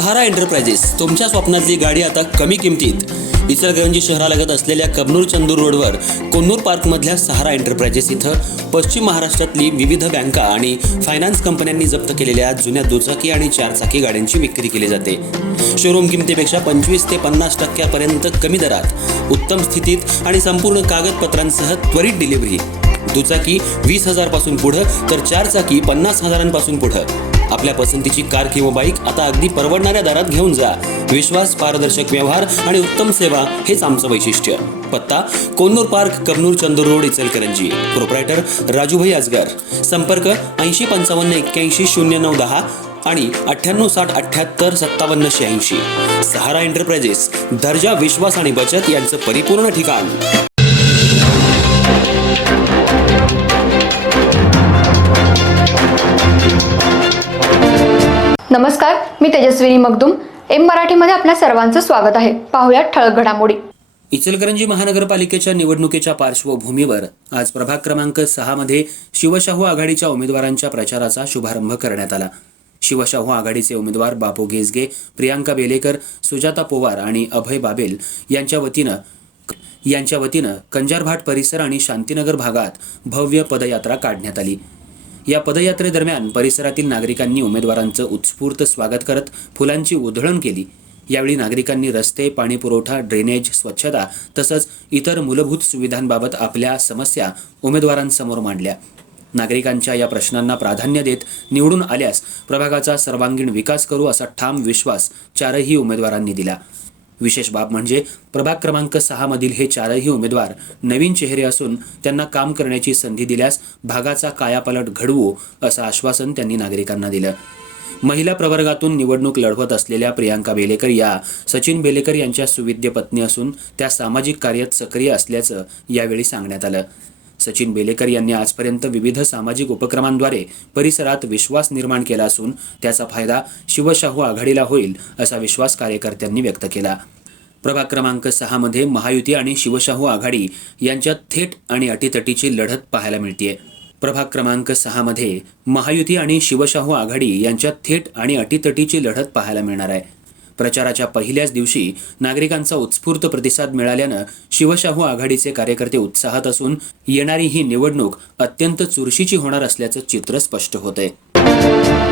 सहारा enterprises तुमच्या स्वप्नातली गाडी आता कमी किमतीत. इचलकरंजी शहरालगत असलेल्या कबनूर चंदूर रोडवर कोन्नूर पार्कमधल्या सहारा एंटरप्राइजेस इथं पश्चिम महाराष्ट्रातली विविध बँका आणि फायनान्स कंपन्यांनी जप्त केलेल्या जुन्या दुचाकी आणि चारचाकी गाड्यांची विक्री केली जाते. शोरूम किमतीपेक्षा 25 ते 50% कमी दरात, उत्तम स्थितीत आणि संपूर्ण कागदपत्रांसह त्वरित डिलिव्हरी. दुचाकी 20,000 पासून पुढं तर चारचाकी 50,000 पासून पुढं. आपल्या पसंतीची कार किंवा बाईक आता अगदी परवडणाऱ्या दरात घेऊन जा. विश्वास, पारदर्शक व्यवहार आणि उत्तम सेवा हेच आमचं वैशिष्ट्य. पत्ता Konnur park, Kabnur Chandur road, Ichalkaranji. Proprietor Rajubhai Ajgar. संपर्क 80 55 81 09 10 आणि 98 60 78 57 86. सहारा एंटरप्राइजेस, दर्जा, विश्वास आणि बचत यांचं परिपूर्ण ठिकाण. नमस्कार, मी तेजस्विनी मगदूम. एम मराठीमध्ये आपल्या सर्वांचं स्वागत आहे. पाहूयात ठळक घडामोडी. इचलकरंजी महानगरपालिकेच्या निवडणुकीच्या पार्श्वभूमीवर आज प्रभाग क्रमांक 6 मध्ये शिवशाहू आघाडीच्या उमेदवारांच्या प्रचाराचा शुभारंभ करण्यात आला. शिवशाहू आघाडीचे उमेदवार बापू गेसगे, प्रियांका बेलेकर, सुजाता पोवार आणि अभय बाबेल यांच्या वतीनं कंजारभाट परिसर आणि शांतीनगर भागात भव्य पदयात्रा काढण्यात आली. या पदयात्रेदरम्यान परिसरातील नागरिकांनी उमेदवारांचं उत्स्फूर्त स्वागत करत फुलांची उधळण केली. यावेळी नागरिकांनी रस्ते, पाणीपुरवठा, ड्रेनेज, स्वच्छता तसंच इतर मूलभूत सुविधांबाबत आपल्या समस्या उमेदवारांसमोर मांडल्या. नागरिकांच्या या प्रश्नांना प्राधान्य देत निवडून आल्यास प्रभागाचा सर्वांगीण विकास करू असा ठाम विश्वास चारही उमेदवारांनी दिला. विशेष बाब म्हणजे प्रभाग क्रमांक 6 मधील हे चारही उमेदवार नवीन चेहरे असून त्यांना काम करण्याची संधी दिल्यास भागाचा कायापालट घडवू असं आश्वासन त्यांनी नागरिकांना दिलं. महिला प्रवर्गातून निवडणूक लढवत असलेल्या प्रियांका बेलेकर या सचिन बेलेकर यांच्या सुविद्य पत्नी असून त्या सामाजिक कार्यात सक्रिय असल्याचं यावेळी सांगण्यात आलं. सचिन बेलेकर यांनी आजपर्यंत विविध सामाजिक उपक्रमांद्वारे परिसरात विश्वास निर्माण केला असून त्याचा फायदा शिवशाहू आघाडीला होईल असा विश्वास कार्यकर्त्यांनी व्यक्त केला. प्रभाग क्रमांक 6 मध्ये महायुती आणि शिवशाहू आघाडी यांच्यात थेट आणि अटीतटीची लढत पाहायला मिळतेय. प्रभाग क्रमांक 6 मध्ये महायुती आणि शिवशाहू आघाडी यांच्यात थेट आणि अटीतटीची लढत पाहायला मिळणार आहे. प्रचाराच्या पहिल्याच दिवशी नागरिकांचा उत्स्फूर्त प्रतिसाद मिळाल्यानं शिवशाहू आघाडीचे कार्यकर्ते उत्साहात असून येणारी ही निवडणूक अत्यंत चुरशीची होणार असल्याचं चित्र स्पष्ट होतंय.